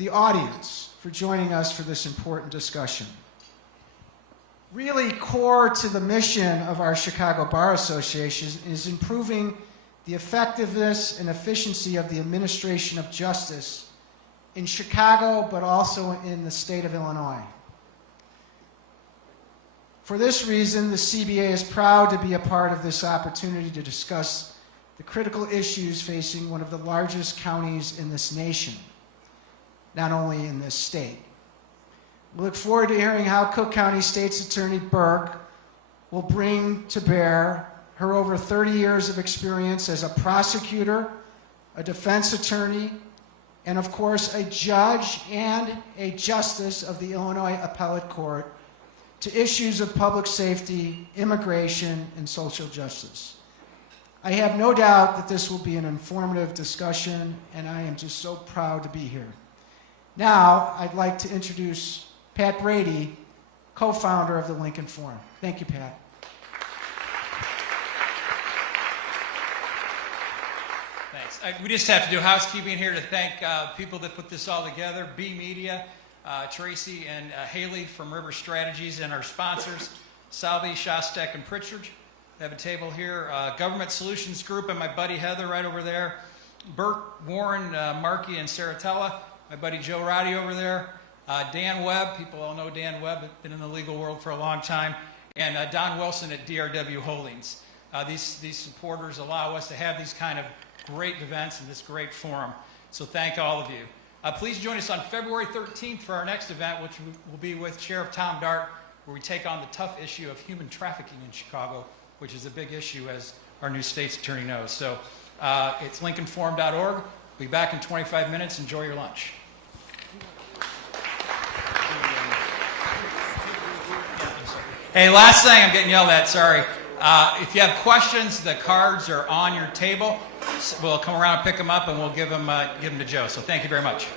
the audience for joining us for this important discussion. Really core to the mission of our Chicago Bar Association is improving the effectiveness and efficiency of the administration of justice in Chicago, but also in the state of Illinois. For this reason, the CBA is proud to be a part of this opportunity to discuss the critical issues facing one of the largest counties in this nation, not only in this state. We look forward to hearing how Cook County State's Attorney Burke will bring to bear her over 30 years of experience as a prosecutor, a defense attorney, and of course a judge and a justice of the Illinois Appellate Court to issues of public safety, immigration, and social justice. I have no doubt that this will be an informative discussion, and I am just so proud to be here. Now, I'd like to introduce Pat Brady, co-founder of the Lincoln Forum. Thank you, Pat. Thanks. We just have to do housekeeping here to thank people that put this all together, B Media, Tracy and Haley from River Strategies, and our sponsors, Salvi, Shostak, and Pritchard. They have a table here. Government Solutions Group and my buddy Heather right over there. Burke, Warren, Markey, and Saratella. My buddy Joe Roddy over there. Dan Webb, people all know Dan Webb, been in the legal world for a long time. And Don Wilson at DRW Holdings. These supporters allow us to have these kind of great events and this great forum. So thank all of you. Please join us on February 13th for our next event, which will be with Sheriff Tom Dart, where we take on the tough issue of human trafficking in Chicago, which is a big issue, as our new state's attorney knows. So it's lincolnforum.org. We'll be back in 25 minutes. Enjoy your lunch. Hey, last thing, I'm getting yelled at, sorry. If you have questions, the cards are on your table. We'll come around and pick them up, and we'll give them to Joe. So thank you very much.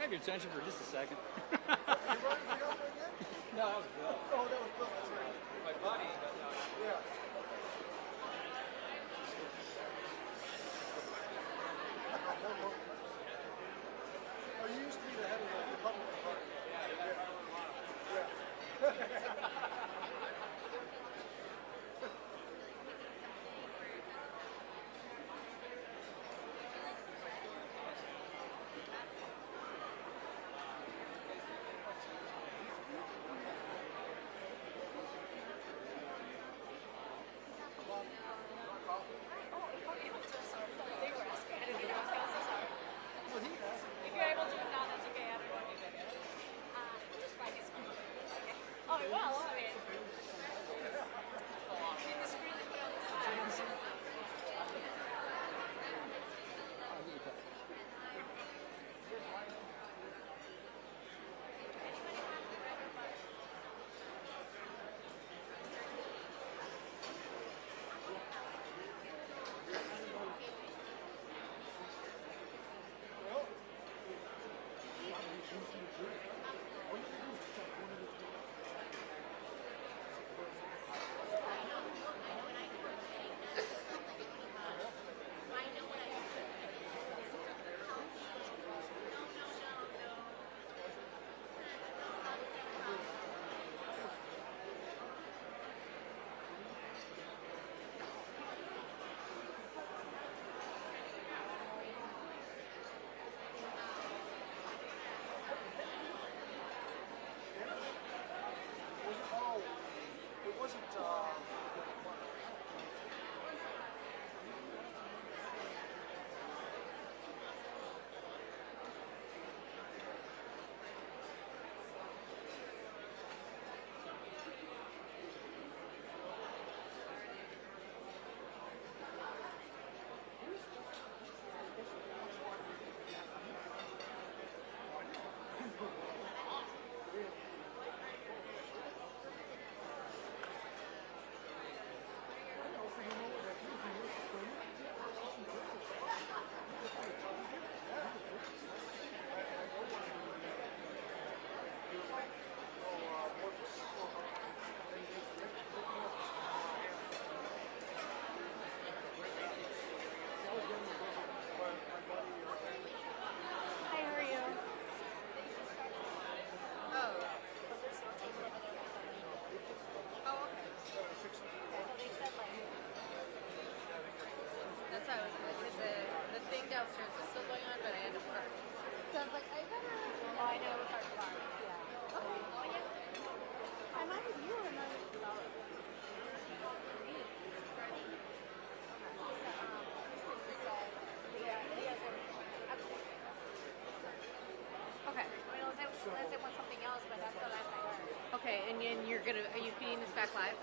Have your attention for just a second. No, that was Bill. Oh, that was Bill. That's right. My buddy. Yeah. Oh, you used to be the head of the Republican Party. Yeah. was like, I better. Oh, I know it was hard to find. Yeah. Okay. Oh, yeah. Am I with you or am I with you? Okay. I mean, unless it wants something else, but that's the last I heard. Okay, and then are you feeding this back live?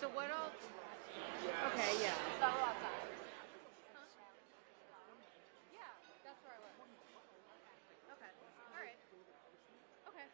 So what else? Okay, yeah. It's not outside. Huh? Yeah, that's where I was. Okay. All right. Okay.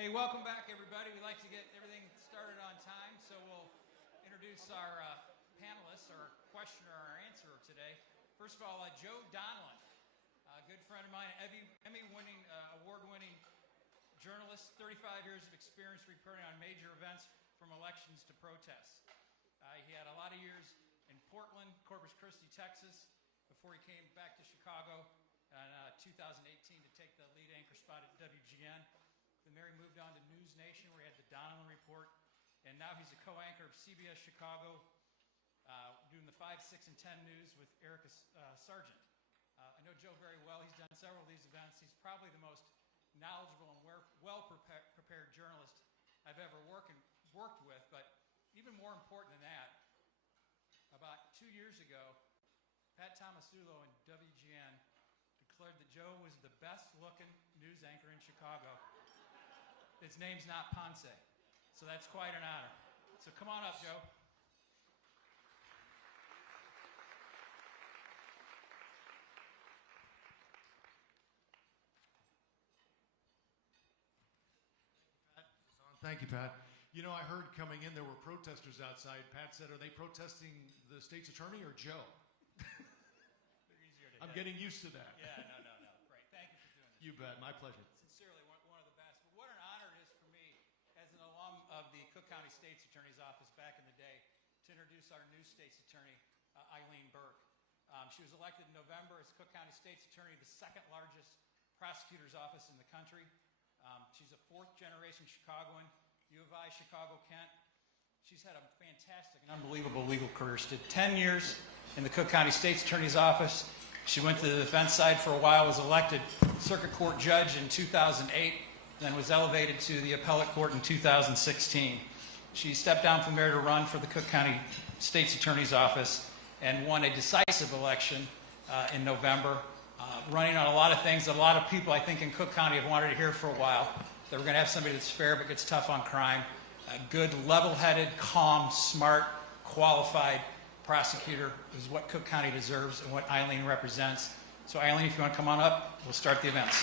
Hey, welcome back, everybody. We like to get everything started on time, so we'll introduce our panelists, our questioner, our answerer today. First of all, Joe Donlon, a good friend of mine, Emmy-winning, award-winning journalist, 35 years of experience reporting on major events from elections to protests. He had a lot of years in Portland, Corpus Christi, Texas, before he came back to Chicago in 2018 to take the lead anchor spot at WGN. Then Mary moved on to News Nation, where he had the Donlon Report, and now he's a co-anchor of CBS Chicago, doing the 5, 6, and 10 news with Erica Sargent. I know Joe very well. He's done several of these events. He's probably the most knowledgeable and well-prepared journalist I've ever worked with, but even more important than that, about 2 years ago, Pat Tomasulo and WGN declared that Joe was the best-looking news anchor in Chicago. His name's not Ponce, so that's quite an honor. So come on up, Joe. Thank you, Pat. You know, I heard coming in there were protesters outside. Pat said, are they protesting the state's attorney or Joe? They're easier to I'm hit. getting used to that. Yeah, no. Great. Thank you for doing this. You bet. My pleasure. Sincerely, one of the best. But what an honor it is for me, as an alum of the Cook County State's Attorney's Office back in the day, to introduce our new state's attorney, Eileen Burke. She was elected in November as Cook County State's Attorney, the second largest prosecutor's office in the country. She's a fourth-generation Chicagoan, U of I, Chicago, Kent. She's had a fantastic and unbelievable legal career. She did 10 years in the Cook County State's Attorney's Office. She went to the defense side for a while, was elected circuit court judge in 2008, then was elevated to the appellate court in 2016. She stepped down from there to run for the Cook County State's Attorney's Office and won a decisive election in November, running on a lot of things that a lot of people, I think, in Cook County have wanted to hear for a while. That we're going to have somebody that's fair but gets tough on crime, a good, level-headed, calm, smart, qualified prosecutor is what Cook County deserves and what Eileen represents. So Eileen, if you want to come on up, we'll start the events.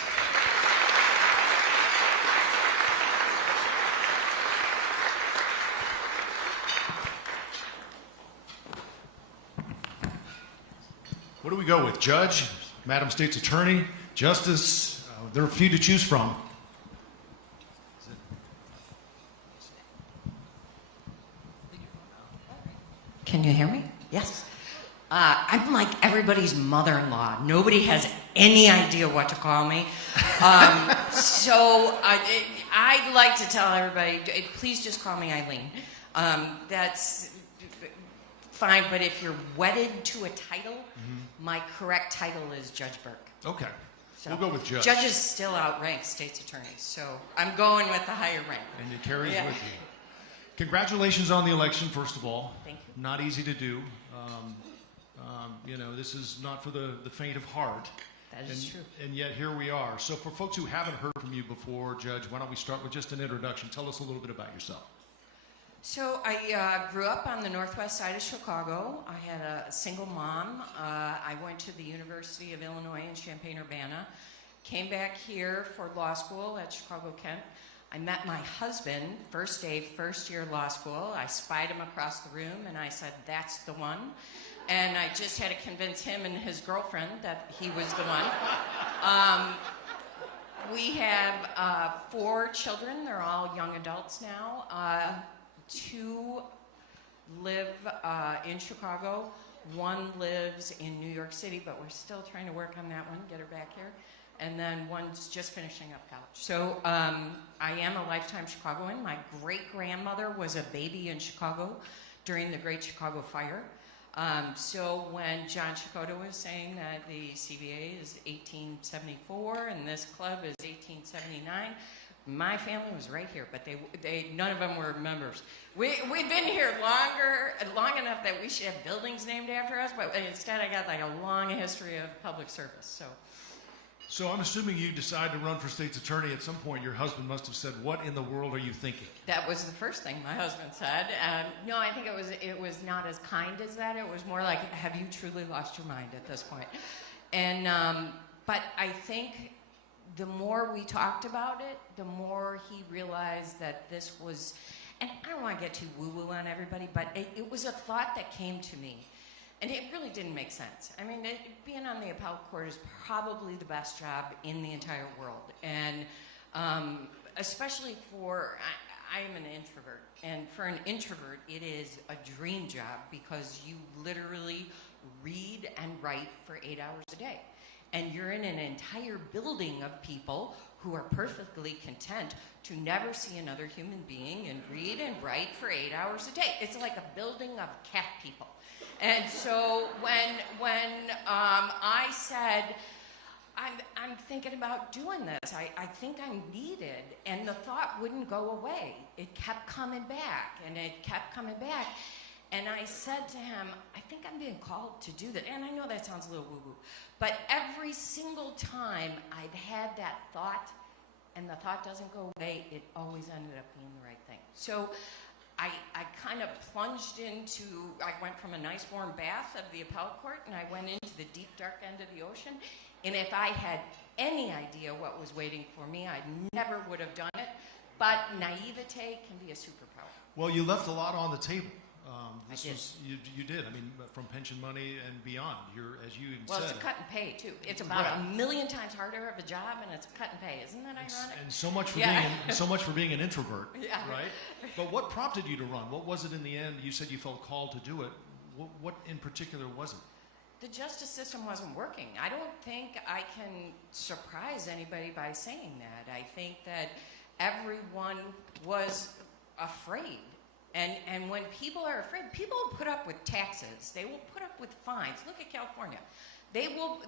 What do we go with? Judge, Madam State's Attorney, Justice? There are a few to choose from. Can you hear me? Yes. I'm like everybody's mother-in-law. Nobody has any idea what to call me. So I'd like to tell everybody, please just call me Eileen. That's fine, but if you're wedded to a title, my correct title is Judge Burke. Okay. So We'll go with judge. Judges still outrank state's attorneys, so I'm going with the higher rank. And it carries Yeah. with you. Congratulations on the election, first of all. Thank you. Not easy to do. You know, this is not for the faint of heart. That is and, true. And yet here we are. So for folks who haven't heard from you before, Judge, why don't we start with just an introduction. Tell us a little bit about yourself. So I grew up on the northwest side of Chicago. I had a single mom. I went to the University of Illinois in Champaign-Urbana. Came back here for law school at Chicago, Kent. I met my husband, first day, first year law school. I spied him across the room and I said, that's the one. And I just had to convince him and his girlfriend that he was the one. We have 4 children. They're all young adults now. 2 live in Chicago. 1 lives in New York City, but we're still trying to work on that one, get her back here. And then one's just finishing up college. So I am a lifetime Chicagoan. My great-grandmother was a baby in Chicago during the Great Chicago Fire. So when John Chikota was saying that the CBA is 1874 and this club is 1879, my family was right here, but they none of them were members. We've been here long enough that we should have buildings named after us, but instead I got like a long history of public service. So I'm assuming you decided to run for state's attorney. At some point, your husband must have said, what in the world are you thinking? That was the first thing my husband said. No, I think it was not as kind as that. It was more like, have you truly lost your mind at this point? And but I think the more we talked about it, the more he realized that this was, and I don't want to get too woo-woo on everybody, but it was a thought that came to me. And it really didn't make sense. I mean, being on the appellate court is probably the best job in the entire world. And especially for, I am an introvert. And for an introvert, it is a dream job because you literally read and write for 8 hours a day. And you're in an entire building of people who are perfectly content to never see another human being and read and write for 8 hours a day. It's like a building of cat people. And so when I said, I'm thinking about doing this, I think I'm needed, and the thought wouldn't go away. It kept coming back, and it kept coming back. And I said to him, I think I'm being called to do that. And I know that sounds a little woo-woo, but every single time I've had that thought, and the thought doesn't go away, it always ended up being the right thing. So I kind of plunged into, I went from a nice warm bath of the appellate court, and I went into the deep, dark end of the ocean. And if I had any idea what was waiting for me, I never would have done it. But naivete can be a superpower. Well, you left a lot on the table. I did. You did. I mean, from pension money and beyond. You're, as you even Well, said. it's a cut and pay, too. It's about Right. 1,000,000 times harder of a job, and it's a cut and pay. Isn't that ironic? And so much for Yeah. being an introvert, Yeah. right? But what prompted you to run? What was it in the end? You said you felt called to do it. What in particular was it? The justice system wasn't working. I don't think I can surprise anybody by saying that. I think that everyone was afraid. And when people are afraid, people will put up with taxes. They will put up with fines. Look at California. They will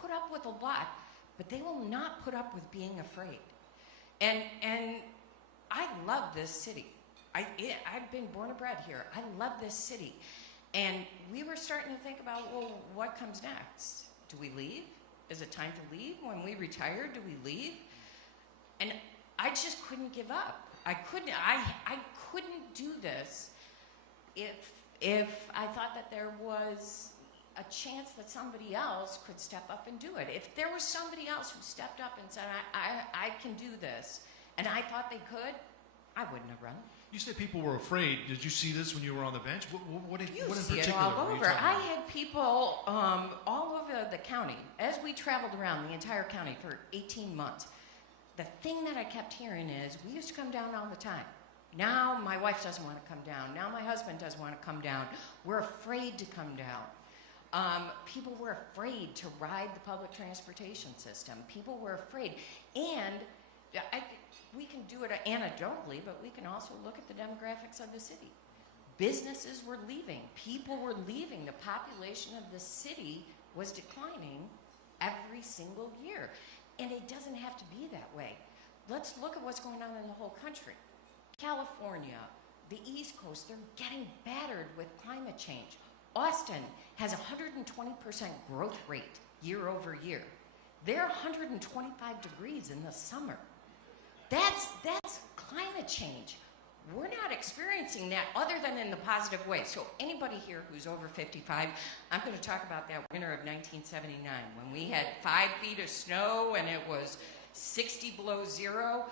put up with a lot, but they will not put up with being afraid. And I love this city. I've been born and bred here. I love this city. And we were starting to think about, well, what comes next? Do we leave? Is it time to leave? When we retire, do we leave? And I just couldn't give up. I couldn't do this if I thought that there was a chance that somebody else could step up and do it. If there was somebody else who stepped up and said, I can do this, and I thought they could, I wouldn't have run. You said people were afraid. Did you see this when you were on the bench? What in You particular see it were all you over. talking I about? had people all over the county. As we traveled around the entire county for 18 months, the thing that I kept hearing is, we used to come down all the time. Now my wife doesn't want to come down. Now my husband doesn't want to come down. We're afraid to come down. People were afraid to ride the public transportation system. People were afraid. And we can do it anecdotally, but we can also look at the demographics of the city. Businesses were leaving. People were leaving. The population of the city was declining every single year. And it doesn't have to be that way. Let's look at what's going on in the whole country. California, the East Coast, they're getting battered with climate change. Austin has a 120% growth rate year over year. They're 125 degrees in the summer. That's climate change. We're not experiencing that other than in the positive way. So anybody here who's over 55, I'm going to talk about that winter of 1979 when we had 5 feet of snow and it was 60 below zero.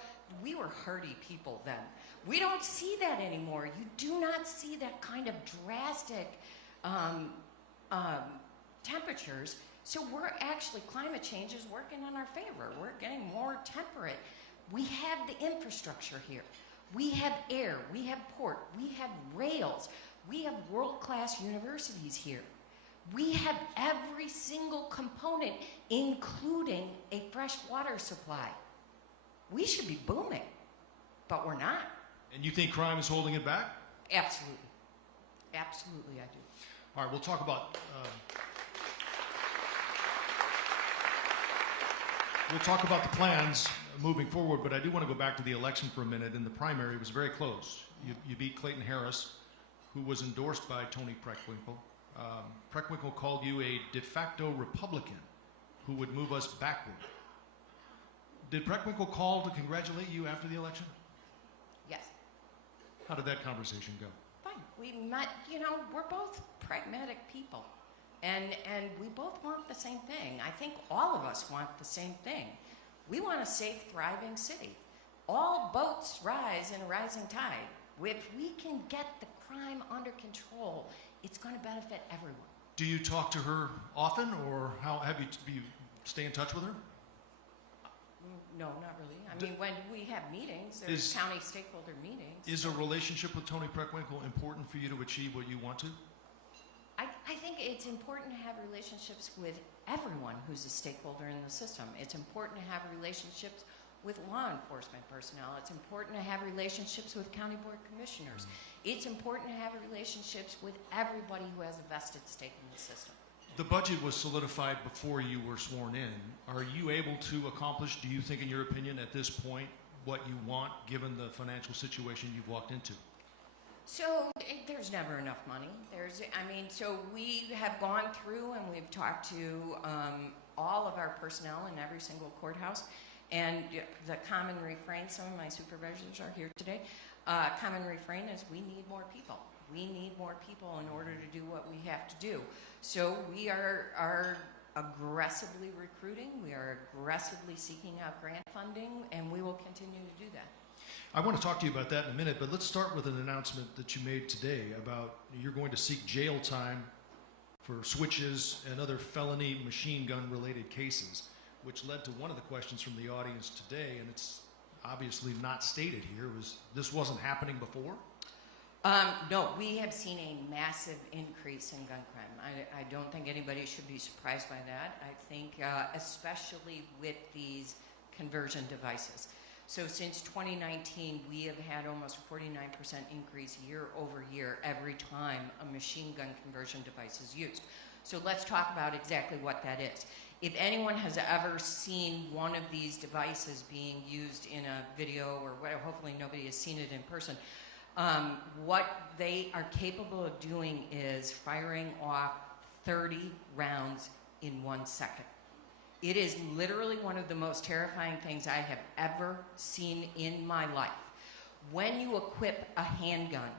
We were hardy people then. We don't see that anymore. You do not see that kind of drastic temperatures. So we're actually, climate change is working in our favor. We're getting more temperate. We have the infrastructure here. We have air, we have port, we have rails, we have world-class universities here. We have every single component, including a fresh water supply. We should be booming, but we're not. And you think crime is holding it back? Absolutely. Absolutely, I do. All right, we'll talk about the plans moving forward, but I do want to go back to the election for a minute. In the primary, it was very close. You beat Clayton Harris, who was endorsed by Tony Preckwinkle. Preckwinkle called you a de facto Republican who would move us backward. Did Preckwinkle call to congratulate you after the election? Yes. How did that conversation go? Fine. We met, we're both pragmatic people. And we both want the same thing. I think all of us want the same thing. We want a safe, thriving city. All boats rise in a rising tide. If we can get the crime under control, it's going to benefit everyone. Do you talk to her often, or how do you stay in touch with her? No, not really. I mean, when we have meetings, there's county stakeholder meetings. Is a relationship with Tony Preckwinkle important for you to achieve what you want to? I think it's important to have relationships with everyone who's a stakeholder in the system. It's important to have relationships with law enforcement personnel. It's important to have relationships with county board commissioners. It's important to have relationships with everybody who has a vested stake in the system. The budget was solidified before you were sworn in. Are you able to accomplish, do you think, in your opinion, at this point, what you want, given the financial situation you've walked into? So there's never enough money. So we have gone through and we've talked to all of our personnel in every single courthouse. And the common refrain, some of my supervisors are here today, common refrain is we need more people. We need more people in order to do what we have to do. So we are aggressively recruiting. We are aggressively seeking out grant funding, and we will continue to do that. I want to talk to you about that in a minute, but let's start with an announcement that you made today about you're going to seek jail time for switches and other felony machine gun related cases, which led to one of the questions from the audience today, and it's obviously not stated here, was this wasn't happening before? No, we have seen a massive increase in gun crime. I don't think anybody should be surprised by that. I think especially with these conversion devices. So since 2019, we have had almost a 49% increase year over year every time a machine gun conversion device is used. So let's talk about exactly what that is. If anyone has ever seen one of these devices being used in a video or whatever, hopefully nobody has seen it in person, what they are capable of doing is firing off 30 rounds in 1 second. It is literally one of the most terrifying things I have ever seen in my life. When you equip a handgun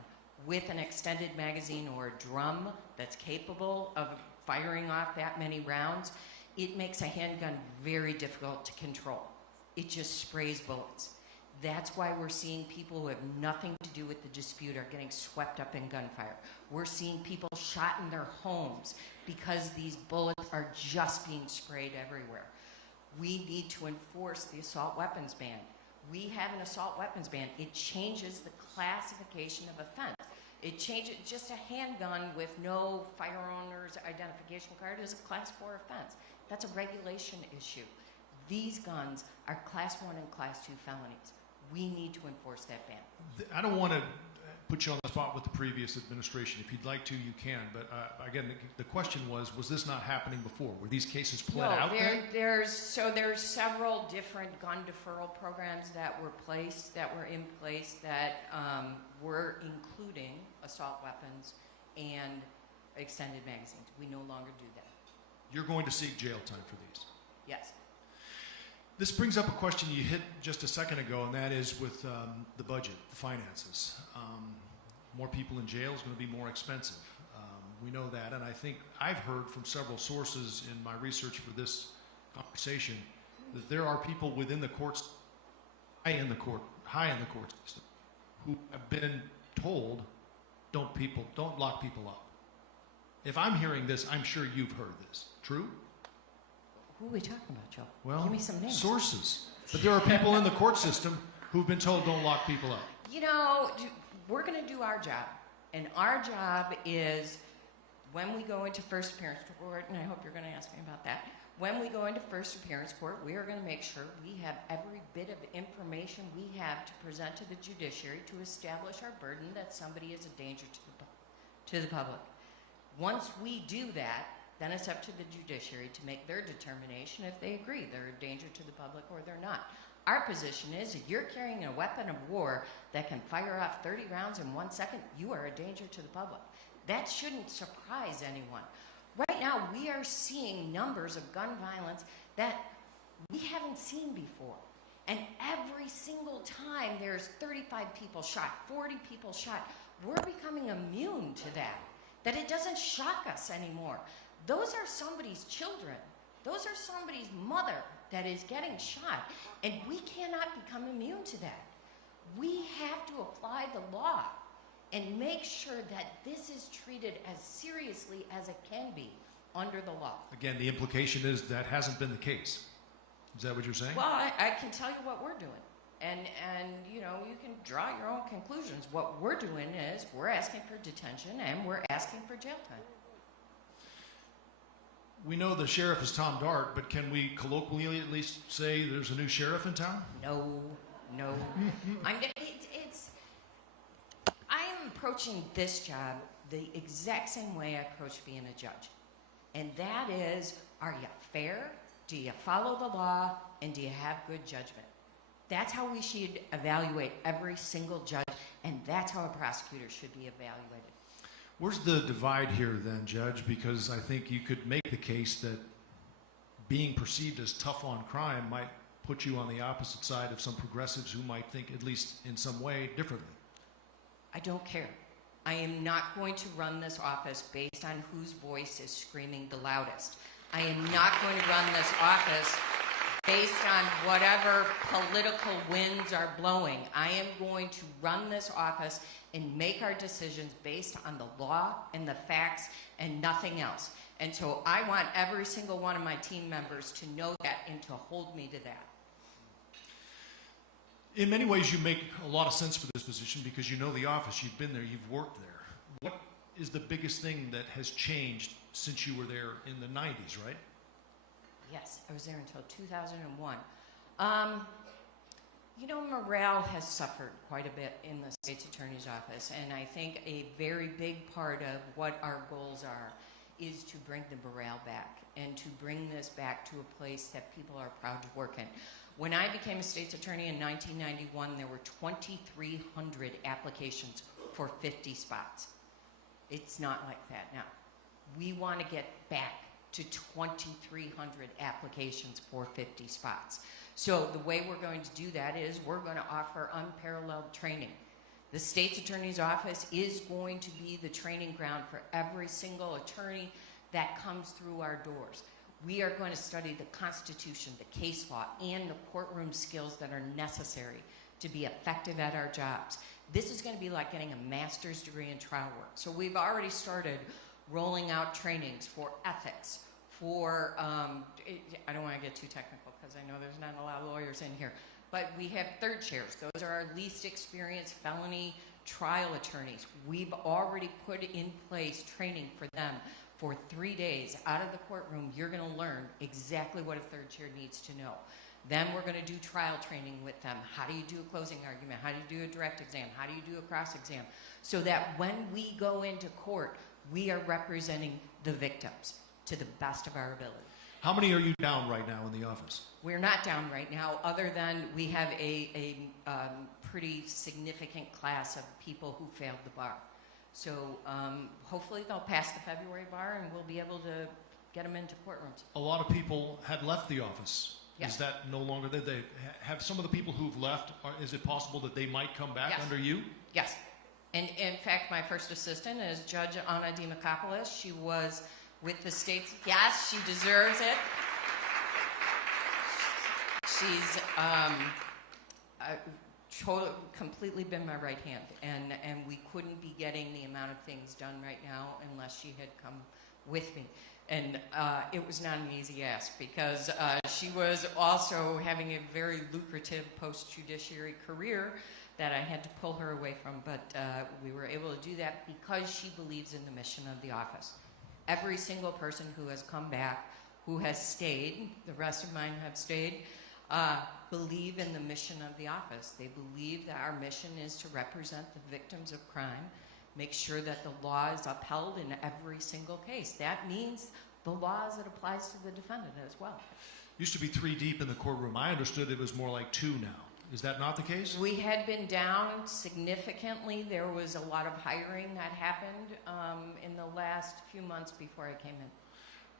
with an extended magazine or a drum that's capable of firing off that many rounds, it makes a handgun very difficult to control. It just sprays bullets. That's why we're seeing people who have nothing to do with the dispute are getting swept up in gunfire. We're seeing people shot in their homes because these bullets are just being sprayed everywhere. We need to enforce the assault weapons ban. We have an assault weapons ban. It changes the classification of offense. It changes, just a handgun with no fireowner's identification card is a class 4 offense. That's a regulation issue. These guns are class 1 and class 2 felonies. We need to enforce that ban. I don't want to put you on the spot with the previous administration. If you'd like to, you can. But again, the question was this not happening before? Were these cases pled out then? There's several different gun deferral programs that were in place that were including assault weapons and extended magazines. We no longer do that. You're going to seek jail time for these? Yes. This brings up a question you hit just a second ago, and that is with the budget, the finances. More people in jail is going to be more expensive. We know that, and I think I've heard from several sources in my research for this conversation that there are people within the courts, high in the court system, who have been told, don't lock people up. If I'm hearing this, I'm sure you've heard this. True? Who are we talking about, Joe? Well, give me some names. Sources. But there are people in the court system who've been told don't lock people up. You know, we're going to do our job. And our job is when we go into first appearance court, and I hope you're going to ask me about that, when we go into first appearance court, we are going to make sure we have every bit of information we have to present to the judiciary to establish our burden that somebody is a danger to the public. Once we do that, then it's up to the judiciary to make their determination if they agree they're a danger to the public or they're not. Our position is if you're carrying a weapon of war that can fire off 30 rounds in 1 second, you are a danger to the public. That shouldn't surprise anyone. Right now, we are seeing numbers of gun violence that we haven't seen before. And every single time there's 35 people shot, 40 people shot, we're becoming immune to that it doesn't shock us anymore. Those are somebody's children. Those are somebody's mother that is getting shot, and we cannot become immune to that. We have to apply the law and make sure that this is treated as seriously as it can be under the law. Again, the implication is that hasn't been the case. Is that what you're saying? Well, I can tell you what we're doing. And you know, you can draw your own conclusions. What we're doing is we're asking for detention and we're asking for jail time. We know the sheriff is Tom Dart, but can we colloquially at least say there's a new sheriff in town? No. I am approaching this job the exact same way I approach being a judge. And that is, are you fair? Do you follow the law? And do you have good judgment? That's how we should evaluate every single judge, and that's how a prosecutor should be evaluated. Where's the divide here then, Judge? Because I think you could make the case that being perceived as tough on crime might put you on the opposite side of some progressives who might think, at least in some way, differently. I don't care. I am not going to run this office based on whose voice is screaming the loudest. I am not going to run this office based on whatever political winds are blowing. I am going to run this office and make our decisions based on the law and the facts and nothing else. And so I want every single one of my team members to know that and to hold me to that. In many ways, you make a lot of sense for this position because you know the office, you've been there, you've worked there. What is the biggest thing that has changed since you were there in the 90s, right? Yes, I was there until 2001. You know, morale has suffered quite a bit in the state's attorney's office, and I think a very big part of what our goals are is to bring the morale back and to bring this back to a place that people are proud to work in. When I became a state's attorney in 1991, there were 2,300 applications for 50 spots. It's not like that now. We want to get back to 2,300 applications for 50 spots. So the way we're going to do that is we're going to offer unparalleled training. The state's attorney's office is going to be the training ground for every single attorney that comes through our doors. We are going to study the Constitution, the case law, and the courtroom skills that are necessary to be effective at our jobs. This is going to be like getting a master's degree in trial work. So we've already started rolling out trainings for ethics, for, I don't want to get too technical because I know there's not a lot of lawyers in here, but we have third chairs. Those are our least experienced felony trial attorneys. We've already put in place training for them for 3 days. Out of the courtroom, you're going to learn exactly what a third chair needs to know. Then we're going to do trial training with them. How do you do a closing argument? How do you do a direct exam? How do you do a cross exam? So that when we go into court, we are representing the victims to the best of our ability. How many are you down right now in the office? We're not down right now, other than we have a pretty significant class of people who failed the bar. So hopefully they'll pass the February bar and we'll be able to get them into courtrooms. A lot of people had left the office. Yes. Is that no longer there? They have some of the people who've left, is it possible that they might come back Yes. under you? Yes. And in fact, my first assistant is Judge Anna Dimakopoulos. She was with the state's, yes, she deserves it. She's completely been my right hand, and we couldn't be getting the amount of things done right now unless she had come with me. And it was not an easy ask because she was also having a very lucrative post-judiciary career that I had to pull her away from, but we were able to do that because she believes in the mission of the office. Every single person who has come back, who has stayed, the rest of mine have stayed, believe in the mission of the office. They believe that our mission is to represent the victims of crime, make sure that the law is upheld in every single case. That means the law as it applies to the defendant as well. Used to be 3 deep in the courtroom. I understood it was more like 2 now. Is that not the case? We had been down significantly. There was a lot of hiring that happened in the last few months before I came in.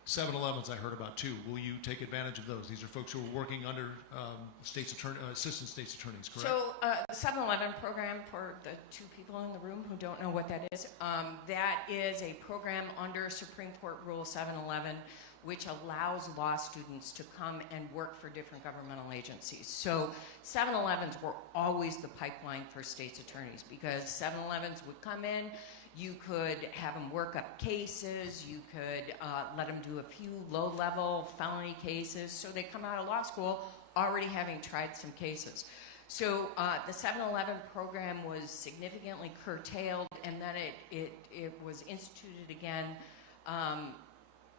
7-Elevens I heard about too. Will you take advantage of those? These are folks who are working under assistant state's attorneys, correct? So the 7-Eleven program, for the 2 people in the room who don't know what that is a program under Supreme Court Rule 711 which allows law students to come and work for different governmental agencies. So 7-Elevens were always the pipeline for state's attorneys, because 7-Elevens would come in, you could have them work up cases, you could let them do a few low-level felony cases, so they come out of law school already having tried some cases. So the 7-Eleven program was significantly curtailed, and then it was instituted again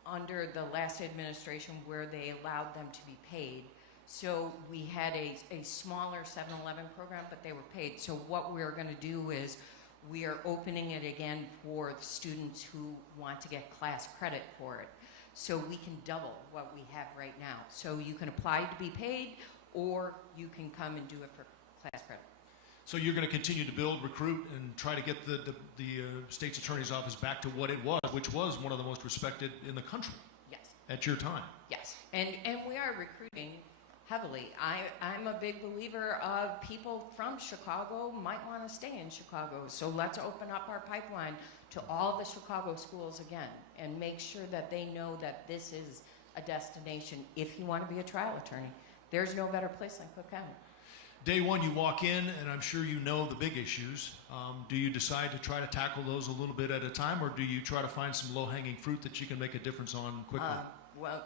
under the last administration, where they allowed them to be paid. So we had a smaller 7-Eleven program, but they were paid. So what we're going to do is we are opening it again for the students who want to get class credit for it. So we can double what we have right now. So you can apply to be paid, or you can come and do it for class credit. So you're going to continue to build, recruit, and try to get the state's attorney's office back to what it was, which was one of the most respected in the country. Yes. At your time. Yes, and we are recruiting heavily. I'm a big believer of people from Chicago might want to stay in Chicago. So let's open up our pipeline to all the Chicago schools again and make sure that they know that this is a destination if you want to be a trial attorney. There's no better place than Cook County. Day one, you walk in, and I'm sure you know the big issues. Do you decide to try to tackle those a little bit at a time, or do you try to find some low-hanging fruit that you can make a difference on quickly? Well,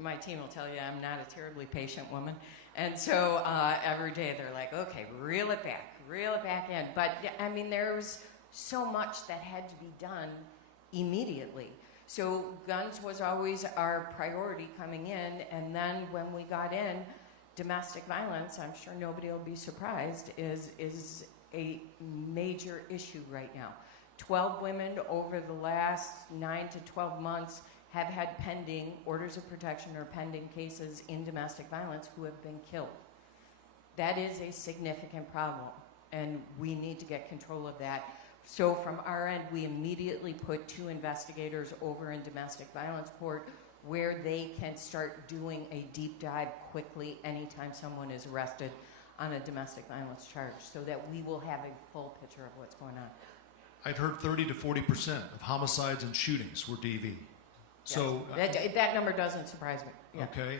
my team will tell you I'm not a terribly patient woman. And so every day they're like, okay, reel it back in. But, I mean, there was so much that had to be done immediately. So guns was always our priority coming in, and then when we got in, domestic violence, I'm sure nobody will be surprised, is a major issue right now. 12 women over the last 9 to 12 months have had pending orders of protection or pending cases in domestic violence who have been killed. That is a significant problem, and we need to get control of that. So from our end, we immediately put 2 investigators over in domestic violence court, where they can start doing a deep dive quickly anytime someone is arrested on a domestic violence charge, so that we will have a full picture of what's going on. I've heard 30 to 40% of homicides and shootings were DV. So yes. That number doesn't surprise me. Yeah. Okay,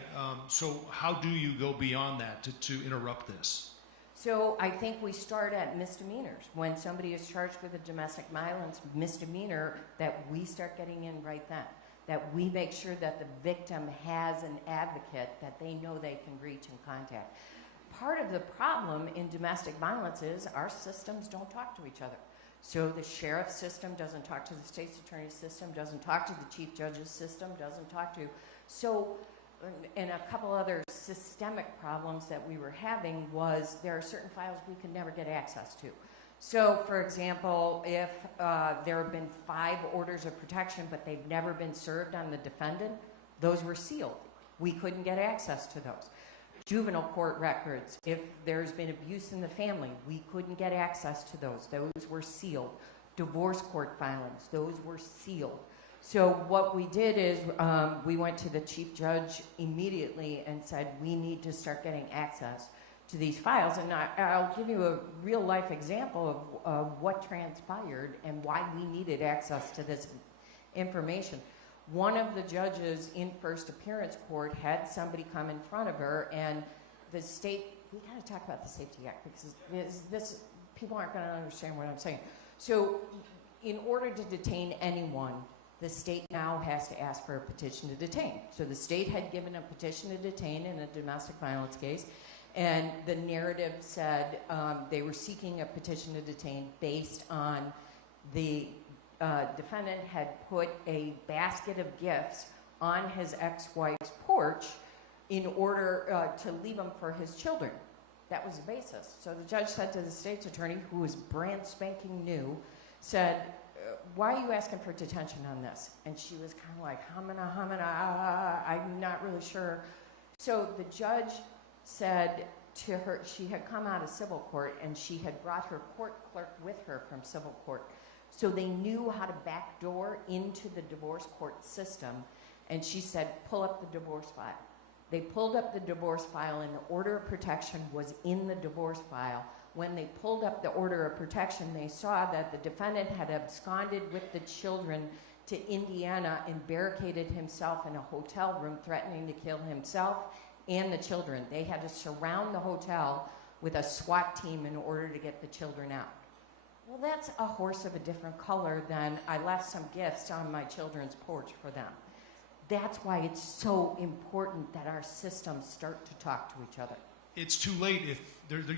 so how do you go beyond that to interrupt this? So I think we start at misdemeanors. When somebody is charged with a domestic violence misdemeanor, that we start getting in right then. That we make sure that the victim has an advocate that they know they can reach and contact. Part of the problem in domestic violence is our systems don't talk to each other. So the sheriff's system doesn't talk to the state's attorney's system, doesn't talk to the chief judge's system, doesn't talk to. So, and a couple other systemic problems that we were having was there are certain files we could never get access to. So, for example, if there have been 5 orders of protection, but they've never been served on the defendant, those were sealed. We couldn't get access to those. Juvenile court records, if there's been abuse in the family, we couldn't get access to those. Those were sealed. Divorce court filings, those were sealed. So what we did is we went to the chief judge immediately and said, we need to start getting access to these files. And I'll give you a real life example of what transpired and why we needed access to this information. One of the judges in first appearance court had somebody come in front of her, and the state, we got to talk about the Safety Act, because this people aren't going to understand what I'm saying. So in order to detain anyone, the state now has to ask for a petition to detain. So the state had given a petition to detain in a domestic violence case, and the narrative said they were seeking a petition to detain based on the defendant had put a basket of gifts on his ex-wife's porch in order to leave them for his children. That was the basis. So the judge said to the state's attorney, who was brand spanking new, said, why are you asking for detention on this? And she was kind of like, I'm not really sure. So the judge said to her, she had come out of civil court and she had brought her court clerk with her from civil court. So they knew how to backdoor into the divorce court system. And she said, pull up the divorce file. They pulled up the divorce file, and the order of protection was in the divorce file. When they pulled up the order of protection, they saw that the defendant had absconded with the children to Indiana and barricaded himself in a hotel room, threatening to kill himself and the children. They had to surround the hotel with a SWAT team in order to get the children out. Well, that's a horse of a different color than I left some gifts on my children's porch for them. That's why it's so important that our systems start to talk to each other. It's too late if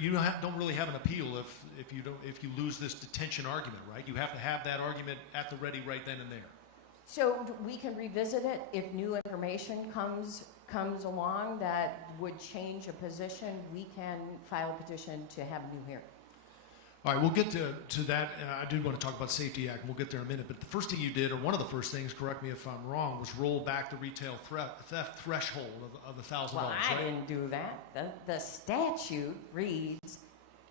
you don't really have an appeal if you lose this detention argument, right? You have to have that argument at the ready right then and there. So we can revisit it if new information comes along that would change a position. We can file a petition to have a new hearing. All right, we'll get to that. I do want to talk about Safety Act, and we'll get there in a minute. But the first thing you did, or one of the first things, correct me if I'm wrong, was roll back the retail theft threshold of $1,000, Well, right? I didn't do that. The statute reads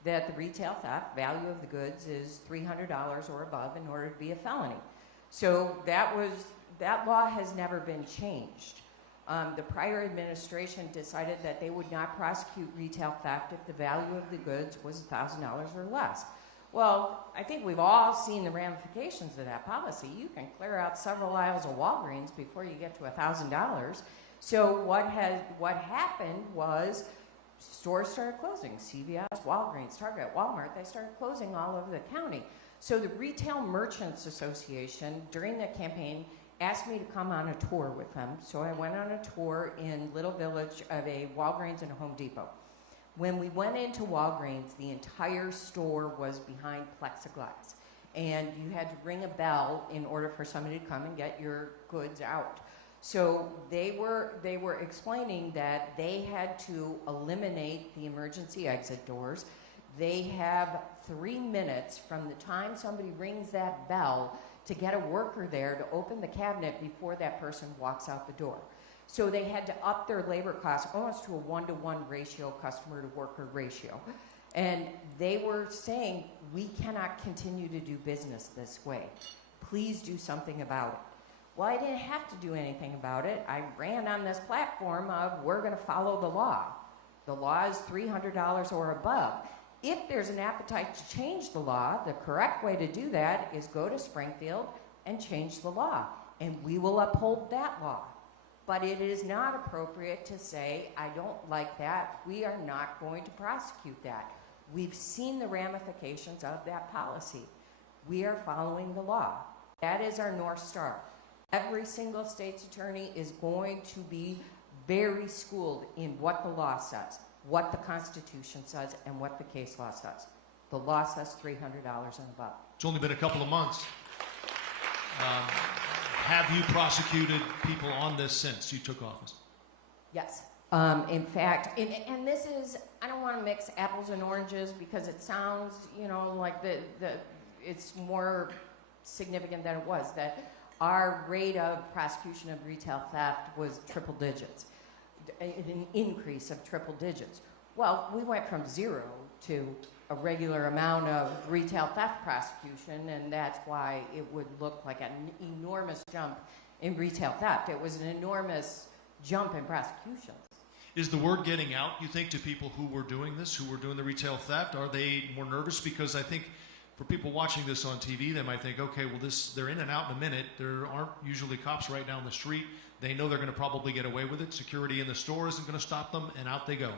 that the retail theft value of the goods is $300 or above in order to be a felony. So that law has never been changed. The prior administration decided that they would not prosecute retail theft if the value of the goods was $1,000 or less. Well, I think we've all seen the ramifications of that policy. You can clear out several aisles of Walgreens before you get to $1,000. So what happened was stores started closing. CVS, Walgreens, Target, Walmart, they started closing all over the county. So the Retail Merchants Association, during the campaign, asked me to come on a tour with them. So I went on a tour in Little Village of a Walgreens and a Home Depot. When we went into Walgreens, the entire store was behind plexiglass. And you had to ring a bell in order for somebody to come and get your goods out. So they were explaining that they had to eliminate the emergency exit doors. They have 3 minutes from the time somebody rings that bell to get a worker there to open the cabinet before that person walks out the door. So they had to up their labor costs almost to a 1-to-1 ratio, customer to worker ratio. And they were saying, we cannot continue to do business this way. Please do something about it. Well, I didn't have to do anything about it. I ran on this platform of, we're gonna follow the law. The law is $300 or above. If there's an appetite to change the law, the correct way to do that is go to Springfield and change the law, and we will uphold that law. But it is not appropriate to say, I don't like that, we are not going to prosecute that. We've seen the ramifications of that policy. We are following the law. That is our North Star. Every single state's attorney is going to be very schooled in what the law says, what the Constitution says, and what the case law says. The law says $300 and above. It's only been a couple of months. Have you prosecuted people on this since you took office? Yes. In fact, and this is, I don't want to mix apples and oranges because it sounds, like it's more significant than it was, that our rate of prosecution of retail theft was triple digits, an increase of triple digits. Well, we went from 0 to a regular amount of retail theft prosecution, and that's why it would look like an enormous jump in retail theft. It was an enormous jump in prosecutions. Is the word getting out, you think, to people who were doing this, who were doing the retail theft? Are they more nervous? Because I think for people watching this on TV, they might think, okay, well, they're in and out in a minute. There aren't usually cops right down the street. They know they're going to probably get away with it. Security in the store isn't going to stop them, and out they go.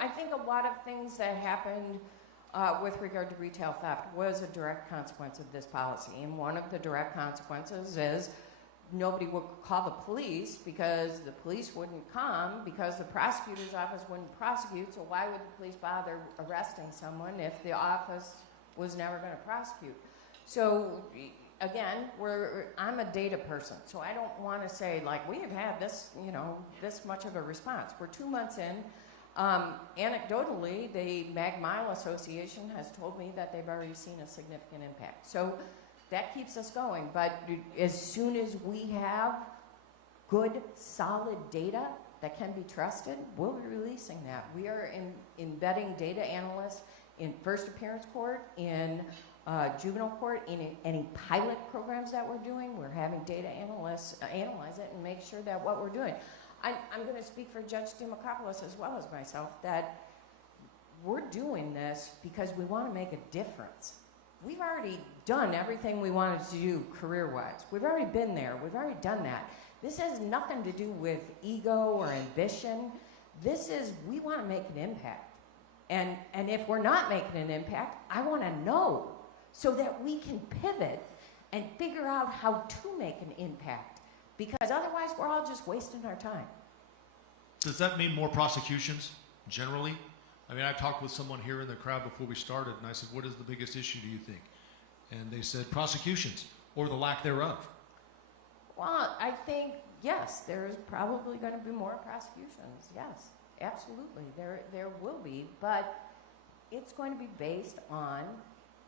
I think a lot of things that happened with regard to retail theft was a direct consequence of this policy. And one of the direct consequences is nobody would call the police because the police wouldn't come because the prosecutor's office wouldn't prosecute. So why would the police bother arresting someone if the office was never going to prosecute? So again, I'm a data person, so I don't want to say like we have had this, this much of a response. We're 2 months in. Anecdotally, the Mag Mile Association has told me that they've already seen a significant impact. So that keeps us going. But as soon as we have good, solid data that can be trusted, we'll be releasing that. We are embedding data analysts in first appearance court, in juvenile court, in any pilot programs that we're doing. We're having data analysts analyze it and make sure that what we're doing. I'm going to speak for Judge Demokopoulos as well as myself, that we're doing this because we want to make a difference. we've already done everything we wanted to do career-wise. We've already been there. We've already done that. This has nothing to do with ego or ambition. This is, we want to make an impact. And if we're not making an impact, I want to know so that we can pivot and figure out how to make an impact. Because otherwise, we're all just wasting our time. Does that mean more prosecutions, generally? I mean, I talked with someone here in the crowd before we started, and I said, what is the biggest issue, do you think? And they said prosecutions, or the lack thereof. Well, I think, yes, there's probably going to be more prosecutions. Yes, absolutely. There will be, but it's going to be based on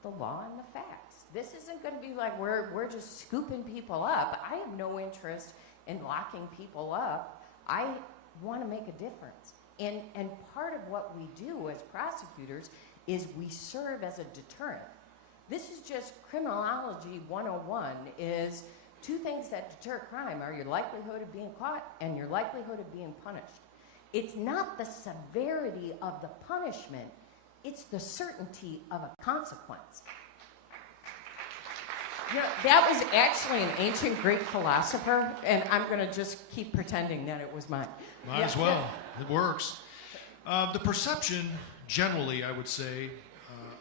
the law and the facts. This isn't going to be like we're just scooping people up. I have no interest in locking people up. I want to make a difference. And part of what we do as prosecutors is we serve as a deterrent. This is just criminology 101, is two things that deter crime are your likelihood of being caught and your likelihood of being punished. It's not the severity of the punishment, it's the certainty of a consequence. You know, that was actually an ancient Greek philosopher, and I'm going to just keep pretending that it was mine. Might as well. It works. The perception, generally, I would say,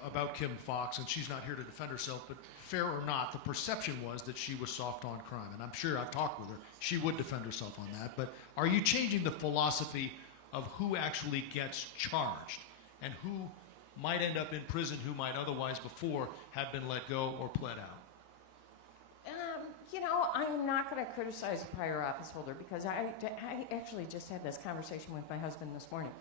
about Kim Foxx, and she's not here to defend herself, but fair or not, the perception was that she was soft on crime. And I'm sure I've talked with her. She would defend herself on that. But are you changing the philosophy of who actually gets charged and who might end up in prison who might otherwise before have been let go or pled out? You know, I'm not going to criticize the prior office holder because I actually just had this conversation with my husband this morning.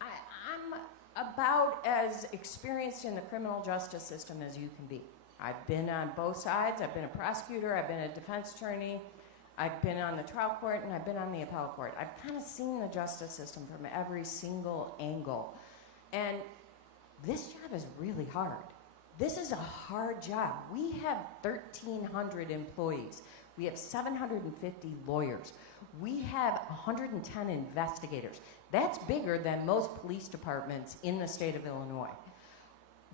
I'm about as experienced in the criminal justice system as you can be. I've been on both sides. I've been a prosecutor. I've been a defense attorney. I've been on the trial court, and I've been on the appellate court. I've kind of seen the justice system from every single angle. And this job is really hard. This is a hard job. We have 1,300 employees. We have 750 lawyers. We have 110 investigators. That's bigger than most police departments in the state of Illinois.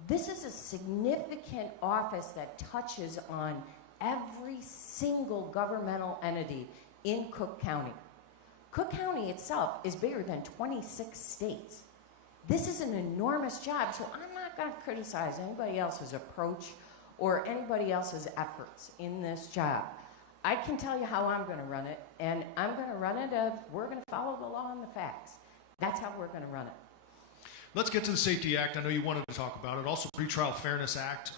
This is a significant office that touches on every single governmental entity in Cook County. Cook County itself is bigger than 26 states. This is an enormous job, so I'm not going to criticize anybody else's approach or anybody else's efforts in this job. I can tell you how I'm going to run it, and I'm going to run it as we're going to follow the law and the facts. That's how we're going to run it. Let's get to the Safety Act. I know you wanted to talk about it. Also, Pretrial Fairness Act.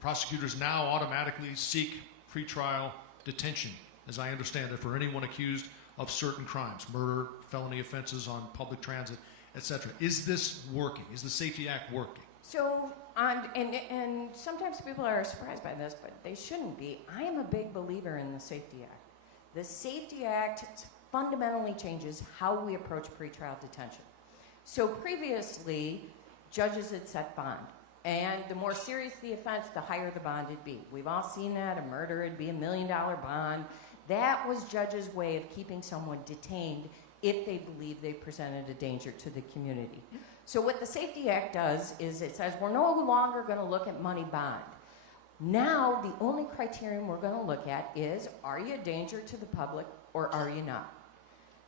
Prosecutors now automatically seek pretrial detention, as I understand it, for anyone accused of certain crimes, murder, felony offenses on public transit, etc. Is this working? Is the Safety Act working? So, and sometimes people are surprised by this, but they shouldn't be. I am a big believer in the Safety Act. The Safety Act fundamentally changes how we approach pretrial detention. So previously, judges had set bond. And the more serious the offense, the higher the bond would be. We've all seen that. A murder would be $1 million bond. That was judges' way of keeping someone detained if they believe they presented a danger to the community. So what the Safety Act does is it says we're no longer going to look at money bond. Now the only criterion we're going to look at is, are you a danger to the public or are you not?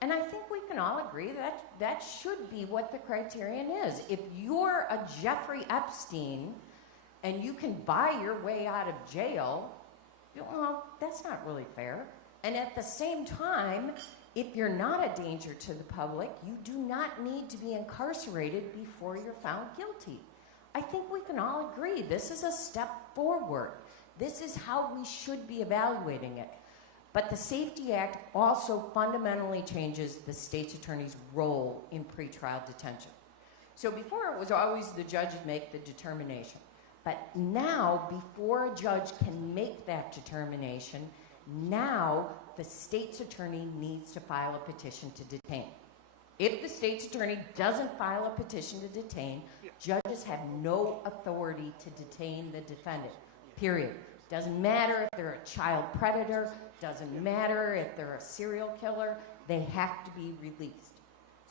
And I think we can all agree that that should be what the criterion is. If you're a Jeffrey Epstein and you can buy your way out of jail, well, that's not really fair. And at the same time, if you're not a danger to the public, you do not need to be incarcerated before you're found guilty. I think we can all agree this is a step forward. This is how we should be evaluating it. But the Safety Act also fundamentally changes the state's attorney's role in pretrial detention. So before it was always the judge would make the determination. But now, before a judge can make that determination, now the state's attorney needs to file a petition to detain. If the state's attorney doesn't file a petition to detain, judges have no authority to detain the defendant, period. Doesn't matter if they're a child predator, doesn't matter if they're a serial killer, they have to be released.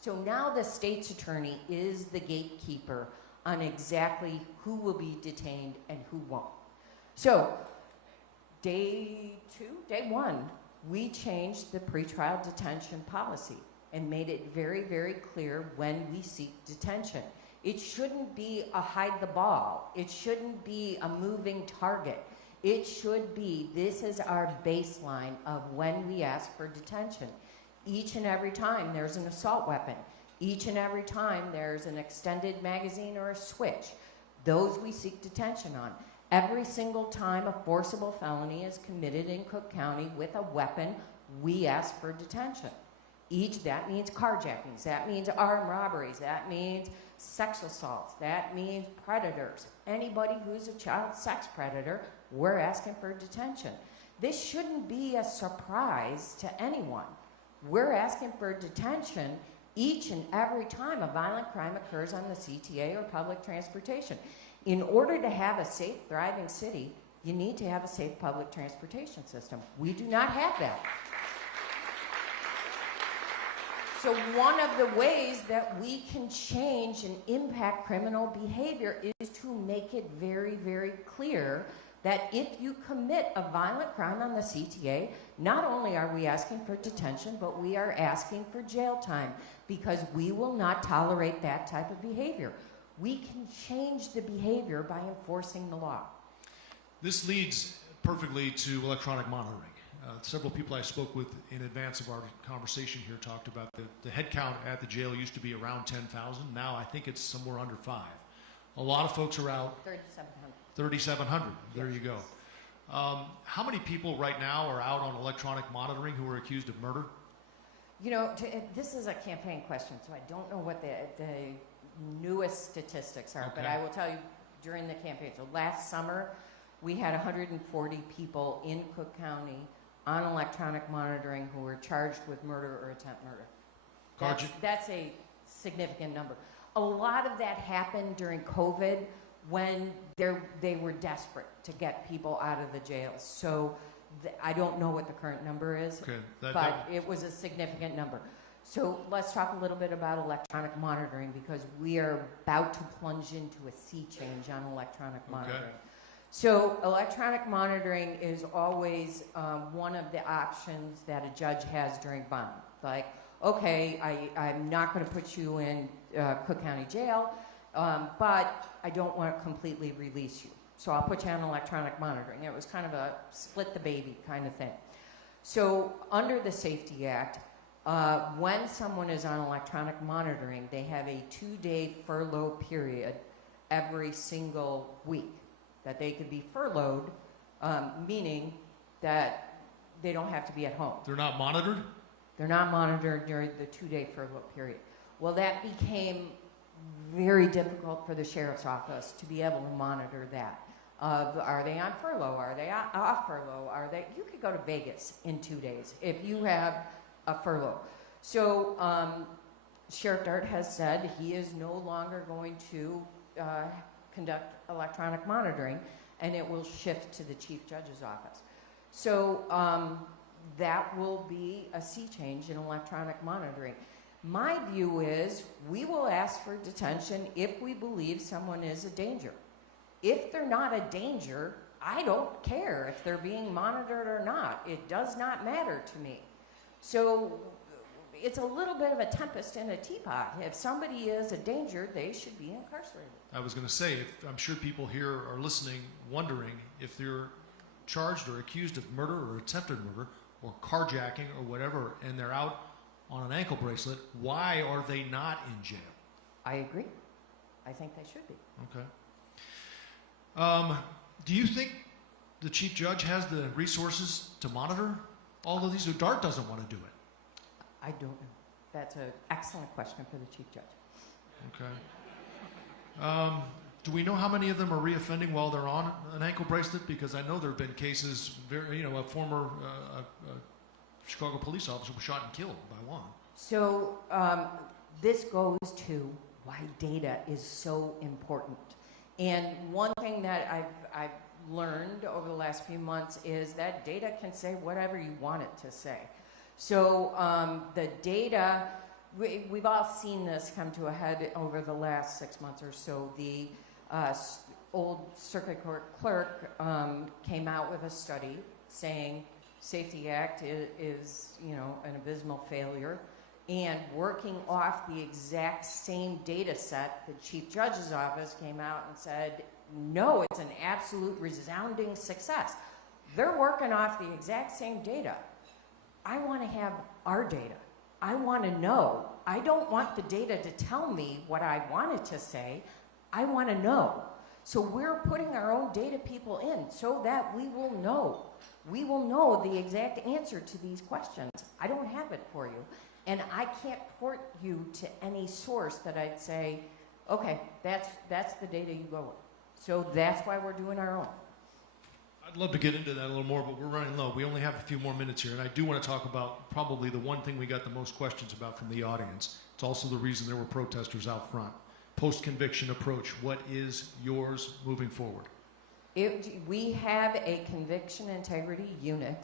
So now the state's attorney is the gatekeeper on exactly who will be detained and who won't. So, day one, we changed the pretrial detention policy and made it very, very clear when we seek detention. It shouldn't be a hide the ball. It shouldn't be a moving target. It should be, this is our baseline of when we ask for detention. Each and every time there's an assault weapon. Each and every time there's an extended magazine or a switch. Those we seek detention on. Every single time a forcible felony is committed in Cook County with a weapon, we ask for detention. That means carjackings, that means armed robberies, that means sex assaults, that means predators. Anybody who's a child sex predator, we're asking for detention. This shouldn't be a surprise to anyone. We're asking for detention each and every time a violent crime occurs on the CTA or public transportation. In order to have a safe, thriving city, you need to have a safe public transportation system. We do not have that. So one of the ways that we can change and impact criminal behavior is to make it very, very clear that if you commit a violent crime on the CTA, not only are we asking for detention, but we are asking for jail time, because we will not tolerate that type of behavior. We can change the behavior by enforcing the law. This leads perfectly to electronic monitoring. Several people I spoke with in advance of our conversation here talked about the head count at the jail used to be around 10,000. Now I think it's somewhere under 5. A lot of folks are out. 3,700. 3,700. There you go. How many people right now are out on electronic monitoring who are accused of murder? You know, this is a campaign question, so I don't know what the newest statistics are, but I will tell you during the campaign. So last summer, we had 140 people in Cook County on electronic monitoring who were charged with murder or attempt murder. That's a significant number. A lot of that happened during COVID when they were desperate to get people out of the jails. So I don't know what the current number is, but it was a significant number. So let's talk a little bit about electronic monitoring, because we are about to plunge into a sea change on electronic monitoring. So electronic monitoring is always one of the options that a judge has during bond. Like, okay, I'm not going to put you in Cook County Jail, but I don't want to completely release you. So I'll put you on electronic monitoring. It was kind of a split the baby kind of thing. So under the Safety Act, when someone is on electronic monitoring, they have a 2-day furlough period every single week that they could be furloughed, meaning that they don't have to be at home. They're not monitored? They're not monitored during the 2-day furlough period. Well, that became very difficult for the sheriff's office to be able to monitor that. Are they on furlough? Are they off furlough? You could go to Vegas in 2 days if you have a furlough. So Sheriff Dart has said he is no longer going to conduct electronic monitoring, and it will shift to the Chief Judge's office. So that will be a sea change in electronic monitoring. My view is we will ask for detention if we believe someone is a danger. If they're not a danger, I don't care if they're being monitored or not. It does not matter to me. So it's a little bit of a tempest in a teapot. If somebody is a danger, they should be incarcerated. I was going to say, I'm sure people here are listening, wondering if they're charged or accused of murder or attempted murder or carjacking or whatever, and they're out on an ankle bracelet, why are they not in jail? I agree. I think they should be. Okay. Do you think the Chief Judge has the resources to monitor all of these? Or Dart doesn't want to do it? I don't know. That's an excellent question for the Chief Judge. Okay. Do we know how many of them are reoffending while they're on an ankle bracelet? Because I know there have been cases, a former Chicago police officer was shot and killed by one. So this goes to why data is so important. And one thing that I've learned over the last few months is that data can say whatever you want it to say. So the data we've all seen this come to a head over the last 6 months or so. The old circuit court clerk came out with a study saying Safety Act is an abysmal failure, and working off the exact same data set, the Chief Judge's Office came out and said, no, it's an absolute resounding success. They're working off the exact same data. I want to have our data. I want to know. I don't want the data to tell me what I want it to say. I want to know. So we're putting our own data people in so that we will know. We will know the exact answer to these questions. I don't have it for you. And I can't port you to any source that I'd say, okay, that's the data you go with. So that's why we're doing our own. I'd love to get into that a little more, but we're running low. We only have a few more minutes here, and I do want to talk about probably the one thing we got the most questions about from the audience. It's also the reason there were protesters out front. Post-conviction approach. What is yours moving forward? We have a conviction integrity unit.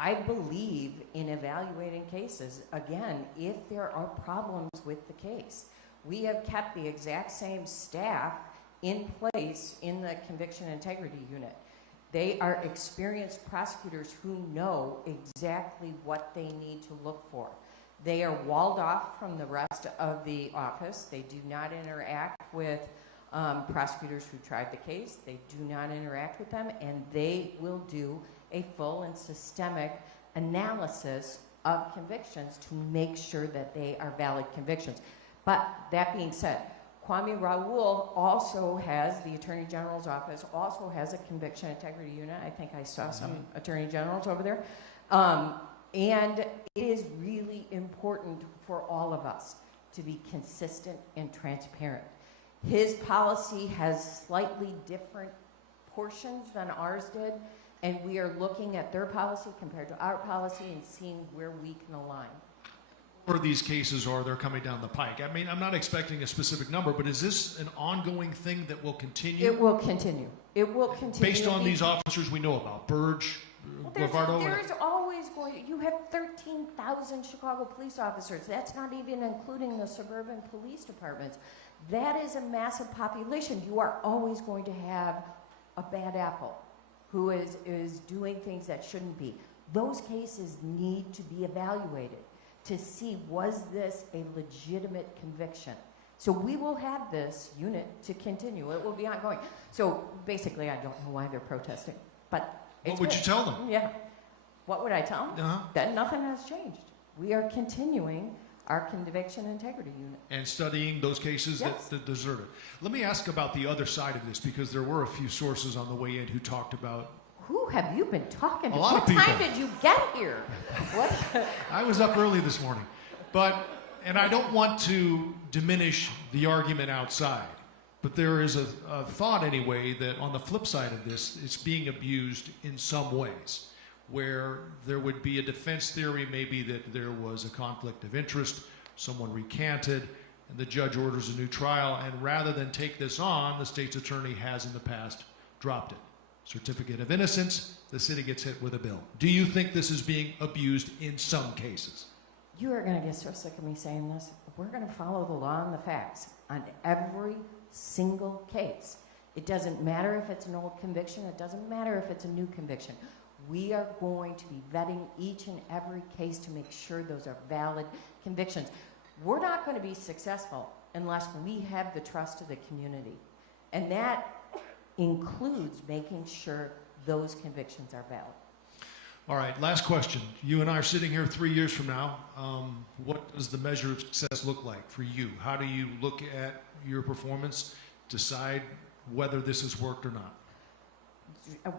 I believe in evaluating cases. Again, if there are problems with the case, we have kept the exact same staff in place in the conviction integrity unit. They are experienced prosecutors who know exactly what they need to look for. They are walled off from the rest of the office. They do not interact with prosecutors who tried the case. They do not interact with them, and they will do a full and systemic analysis of convictions to make sure that they are valid convictions. But that being said, Kwame Raoul also has, the Attorney General's office also has a conviction integrity unit. I think I saw some Attorney Generals over there. And it is really important for all of us to be consistent and transparent. His policy has slightly different portions than ours did, and we are looking at their policy compared to our policy and seeing where we can align. Or these cases are they're coming down the pike? I mean, I'm not expecting a specific number, but is this an ongoing thing that will continue? It will continue. It will continue. Based on these officers we know about, Burge, Guavardo? There's always going, you have 13,000 Chicago police officers. That's not even including the suburban police departments. That is a massive population. You are always going to have a bad apple who is doing things that shouldn't be. Those cases need to be evaluated to see, was this a legitimate conviction? So we will have this unit to continue. It will be ongoing. So basically, I don't know why they're protesting, but What would you tell them? Yeah. What would I tell them? That nothing has changed. We are continuing our conviction integrity unit. And studying those cases Yes. that deserve it. Let me ask about the other side of this, because there were a few sources on the way in who talked about. Who have you been talking to? A lot of people. What time did you get here? What? I was up early this morning. And I don't want to diminish the argument outside, but there is a thought anyway that on the flip side of this, it's being abused in some ways, where there would be a defense theory maybe that there was a conflict of interest, someone recanted, and the judge orders a new trial, and rather than take this on, the state's attorney has in the past dropped it. Certificate of innocence, the city gets hit with a bill. Do you think this is being abused in some cases? You are going to get so sick of me saying this. We're going to follow the law and the facts on every single case. It doesn't matter if it's an old conviction. It doesn't matter if it's a new conviction. We are going to be vetting each and every case to make sure those are valid convictions. We're not going to be successful unless we have the trust of the community. And that includes making sure those convictions are valid. All right, last question. You and I are sitting here 3 years from now. What does the measure of success look like for you? How do you look at your performance, decide whether this has worked or not?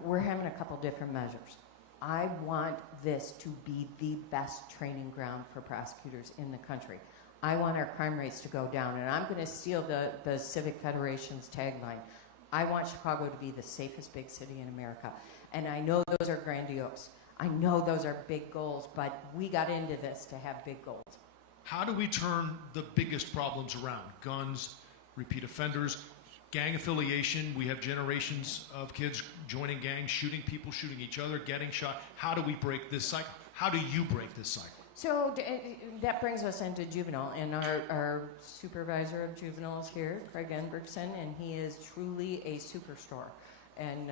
We're having a couple different measures. I want this to be the best training ground for prosecutors in the country. I want our crime rates to go down, and I'm going to steal the Civic Federation's tagline. I want Chicago to be the safest big city in America. And I know those are grandiose. I know those are big goals, but we got into this to have big goals. How do we turn the biggest problems around? Guns, repeat offenders, gang affiliation. We have generations of kids joining gangs, shooting people, shooting each other, getting shot. How do we break this cycle? How do you break this cycle? So that brings us into juvenile, and our supervisor of juvenile is here, Craig Enbergson, and he is truly a superstar. And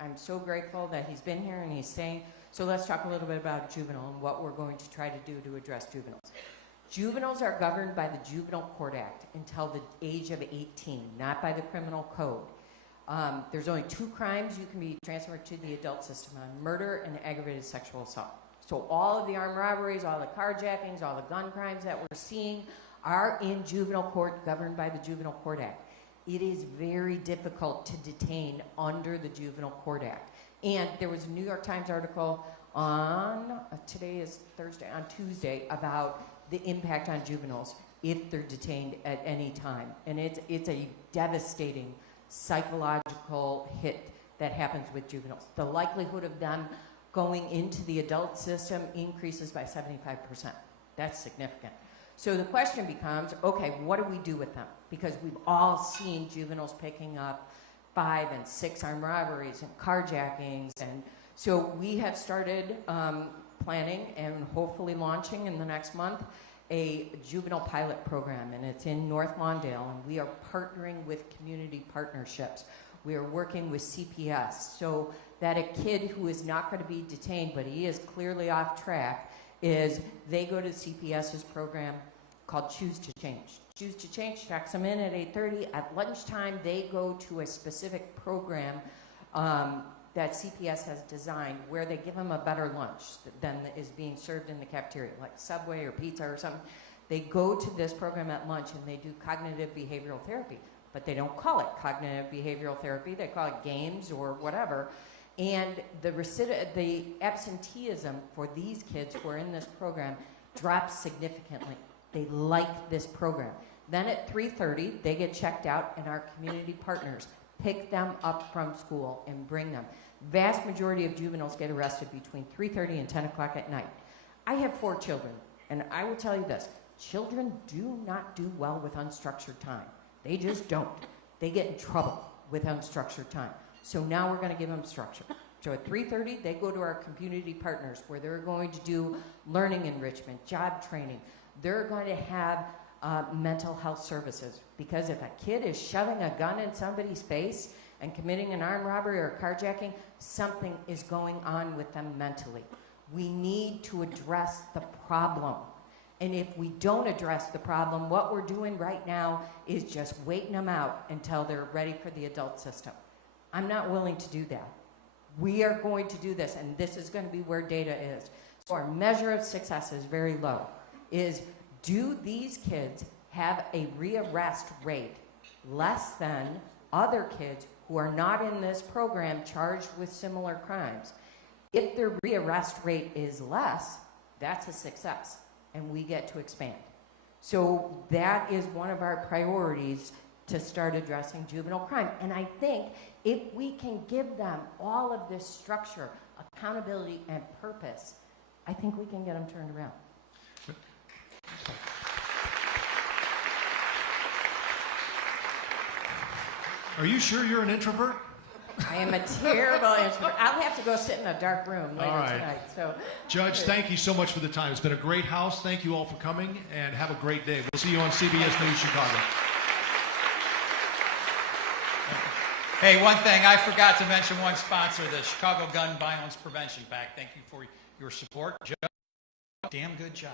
I'm so grateful that he's been here and he's staying. So let's talk a little bit about juvenile and what we're going to try to do to address juveniles. Juveniles are governed by the Juvenile Court Act until the age of 18, not by the criminal code. There's only 2 crimes you can be transferred to the adult system on: murder and aggravated sexual assault. So all of the armed robberies, all the carjackings, all the gun crimes that we're seeing are in juvenile court, governed by the Juvenile Court Act. It is very difficult to detain under the Juvenile Court Act. And there was a New York Times article on, today is Thursday, on Tuesday, about the impact on juveniles if they're detained at any time. And it's a devastating psychological hit that happens with juveniles. The likelihood of them going into the adult system increases by 75%. That's significant. So the question becomes, okay, what do we do with them? Because we've all seen juveniles picking up 5 and 6 armed robberies and carjackings. And so we have started planning and hopefully launching in the next month a juvenile pilot program, and it's in North Lawndale, and we are partnering with community partnerships. We are working with CPS so that a kid who is not going to be detained, but he is clearly off track, is they go to CPS's program called Choose to Change. Choose to Change checks them in at 8:30. At lunchtime, they go to a specific program that CPS has designed where they give them a better lunch than is being served in the cafeteria, like Subway or pizza or something. They go to this program at lunch and they do cognitive behavioral therapy, but they don't call it cognitive behavioral therapy. They call it games or whatever. And the absenteeism for these kids who are in this program drops significantly. They like this program. Then at 3:30, they get checked out, and our community partners pick them up from school and bring them. Vast majority of juveniles get arrested between 3:30 and 10 o'clock at night. I have 4 children, and I will tell you this. Children do not do well with unstructured time. They just don't. They get in trouble with unstructured time. So now we're going to give them structure. So at 3:30, they go to our community partners where they're going to do learning enrichment, job training. They're going to have mental health services, because if a kid is shoving a gun in somebody's face and committing an armed robbery or carjacking, something is going on with them mentally. We need to address the problem. And if we don't address the problem, what we're doing right now is just waiting them out until they're ready for the adult system. I'm not willing to do that. We are going to do this, and this is going to be where data is. So our measure of success is very low. Do these kids have a rearrest rate less than other kids who are not in this program charged with similar crimes? If their rearrest rate is less, that's a success, and we get to expand. So that is one of our priorities, to start addressing juvenile crime. And I think if we can give them all of this structure, accountability, and purpose, I think we can get them turned around. Are you sure you're an introvert? I am a terrible introvert. I'll have to go sit in a dark room later tonight. So, Judge, thank you so much for the time. It's been a great house. Thank you all for coming, and have a great day. We'll see you on CBS News Chicago. Hey, one thing, I forgot to mention one sponsor, the Chicago Gun Violence Prevention PAC. Thank you for your support. Joe, damn good job.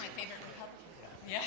my favorite Republican. Yeah.